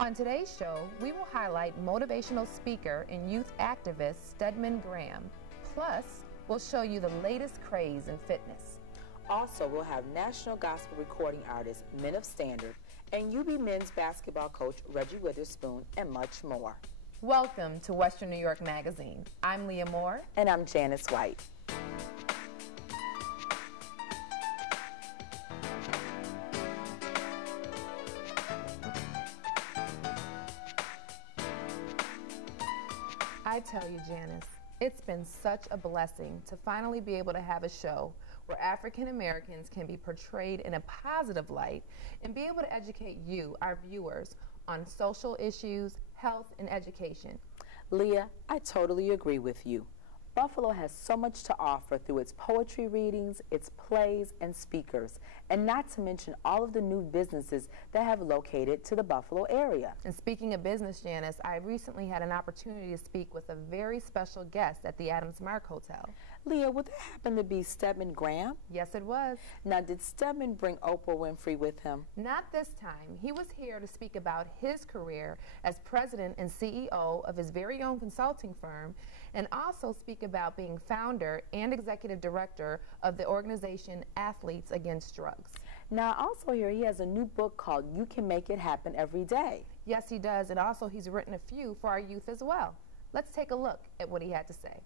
On today's show, we will highlight motivational speaker and youth activist Stedman Graham. Plus, we'll show you the latest craze in fitness. Also, we'll have national gospel recording artist Men of Standard and UB men's basketball coach Reggie Witherspoon and much more. Welcome to Western New York Magazine. I'm Leah Moore. And I'm Janice White. I tell you, Janice, it's been such a blessing to finally be able to have a show where African Americans can be portrayed in a positive light and be able to educate you, our viewers, on social issues, health, and education. Leah, I totally agree with you. Buffalo has so much to offer through its poetry readings, its plays, and speakers, and not to mention all of the new businesses that have located to the Buffalo area. And speaking of business, Janice, I recently had an opportunity to speak with a very special guest at the Adams Mark Hotel. Leah, would that happen to be Stedman Graham? Yes, it was. Now, did Stedman bring Oprah Winfrey with him? Not this time. He was here to speak about his career as president and CEO of his very own consulting firm, and also speak about being founder and executive director of the organization Athletes Against Drugs. Now, I also hear he has a new book called You Can Make It Happen Every Day. Yes, he does, and also he's written a few for our youth as well. Let's take a look at what he had to say.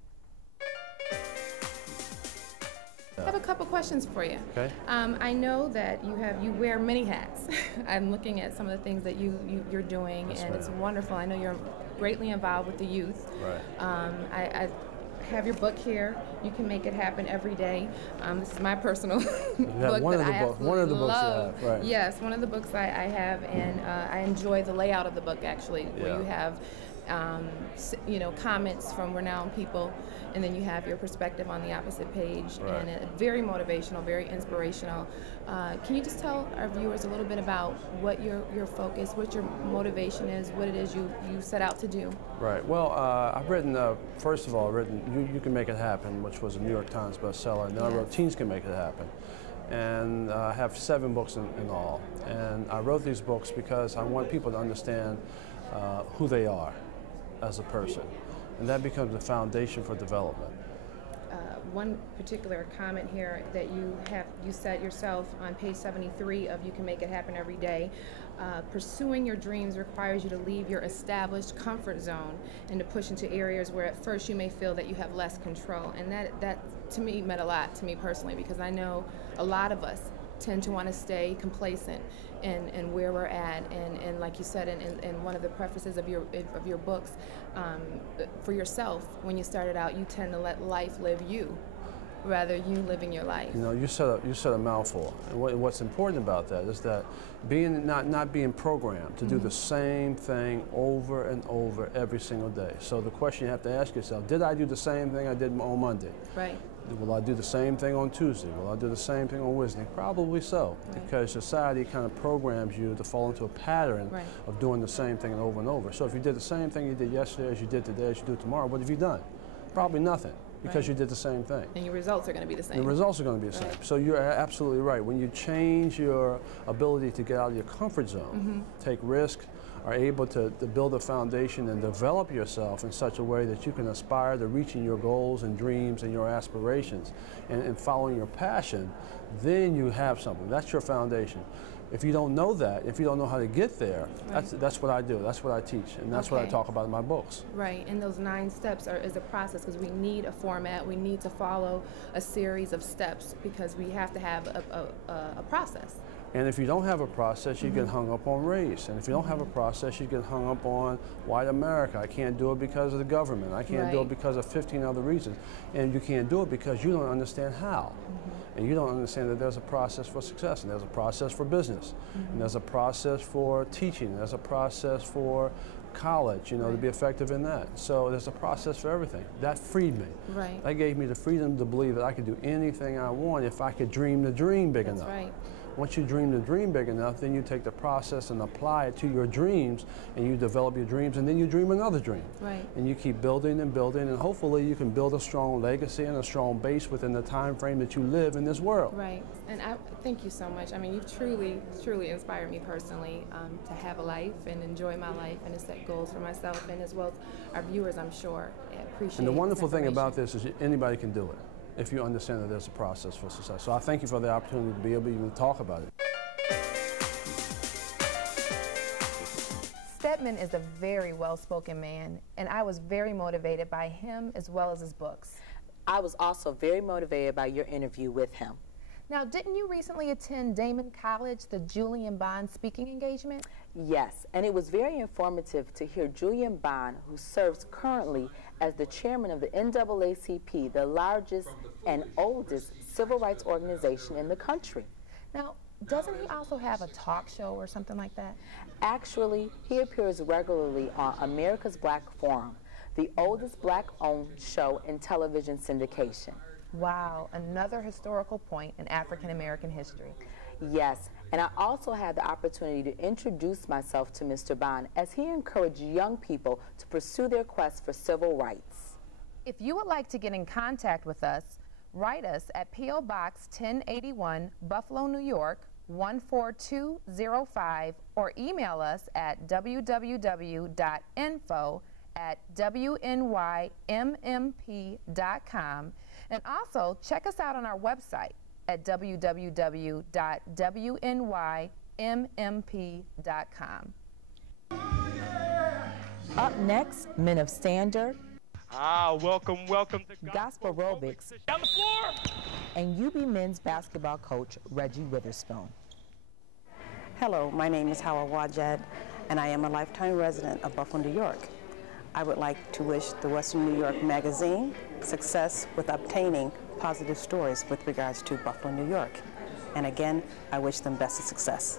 I have a couple questions for you. Okay. I know that you wear many hats. I'm looking at some of the things that you're doing, Yes, and it's ma'am. wonderful. I know you're greatly involved with the youth. Right. I have your book here. You Can Make It Happen Every Day. This is my personal book one that of the I books. One of the books love. you have, right? Yes, one of the books I have, and I enjoy the layout of the book actually, where you have comments from renowned people, and then you have your perspective on the opposite page, Right. and very motivational, very inspirational. Can you just tell our viewers a little bit about what your focus, what your motivation is, what it is you set out to do? Right. Well, I've written, first of all, You Can Make It Happen, which was a New York Times bestseller, and then I wrote Yes. Teens Can Make It Happen. And I have 7 books in all. And I wrote these books because I want people to understand who they are as a person. And that becomes the foundation for development. One particular comment here that you said yourself on page 73 of You Can Make It Happen Every Day, pursuing your dreams requires you to leave your established comfort zone and to push into areas where at first you may feel that you have less control. And that to me meant a lot to me personally, because I know a lot of us tend to want to stay complacent in where we're at, and like you said in one of the prefaces of your books, for yourself, when you started out, you tend to let life live you rather you living your life. You know, you said a mouthful. And what's important about that is that not being programmed to do the same thing over and over every single day. So the question you have to ask yourself, did I do the same thing I did on Monday? Right. Will I do the same thing on Tuesday? Will I do the same thing on Wednesday? Probably so, because society kind of programs you to fall into a pattern of doing the same thing over and over. So if you did the same thing you did yesterday, as you did today, as you do tomorrow, what have you done? Probably nothing, because you did the same thing. And your results are going to be the same. The results are going to be the same. So you're absolutely right. When you change your ability to get out of your comfort zone, take risk, are able to build a foundation and develop yourself in such a way that you can aspire to reaching your goals and dreams and your aspirations and following your passion, then you have something. That's your foundation. If you don't know that, if you don't know how to get there, that's what I do, that's what I teach, and that's what I talk about in my books. Right, and those 9 steps is a process, because we need a format, we need to follow a series of steps, because we have to have a process. And if you don't have a process, you get hung up on race. And if you don't have a process, you get hung up on white America. I can't do it because of the government. I can't do it because of 15 other reasons. And you can't do it because you don't understand how. And you don't understand that there's a process for success, and there's a process for business, and there's a process for teaching, there's a process for college, you know, to be effective in that. So there's a process for everything. That freed me. That gave me the freedom to believe that I could do anything I want if I could dream the dream big enough. Once you dream the dream big enough, then you take the process and apply it to your dreams, and you develop your dreams, and then you dream another dream. Right. And you keep building and building, and hopefully you can build a strong legacy and a strong base within the time frame that you live in this world. Right. And I thank you so much. I mean, you've truly inspired me personally to have a life and enjoy my life and to set goals for myself and as well as our viewers, I'm sure, appreciate. And the wonderful this thing about this is anybody can do it if you understand that there's a process for success. So I thank you for the opportunity to be able to even talk about it. Stedman is a very well-spoken man, and I was very motivated by him as well as his books. I was also very motivated by your interview with him. Now, didn't you recently attend Damon College, the Julian Bond speaking engagement? Yes, and it was very informative to hear Julian Bond, who serves currently as the chairman of the NAACP, the largest and oldest civil rights organization in the country. Now, doesn't he also have a talk show or something like that? Actually, he appears regularly on America's Black Forum, the oldest black-owned show in television syndication. Wow, another historical point in African American history. Yes, and I also had the opportunity to introduce myself to Mr. Bond as he encouraged young people to pursue their quest for civil rights. If you would like to get in contact with us, write us at P.O. Box 1081, Buffalo, New York, 14205, or email us at www.info@wnymmp.com. And also, check us out on our website at www.wnymmp.com. Up next, Men of Standard, Welcome to Gospel Aerobics, Down the floor! and UB men's basketball coach Reggie Witherspoon. Hello, my name is Hawa Wajad, and I am a lifetime resident of Buffalo, New York. I would like to wish the Western New York magazine success with obtaining positive stories with regards to Buffalo, New York. And again, I wish them best of success.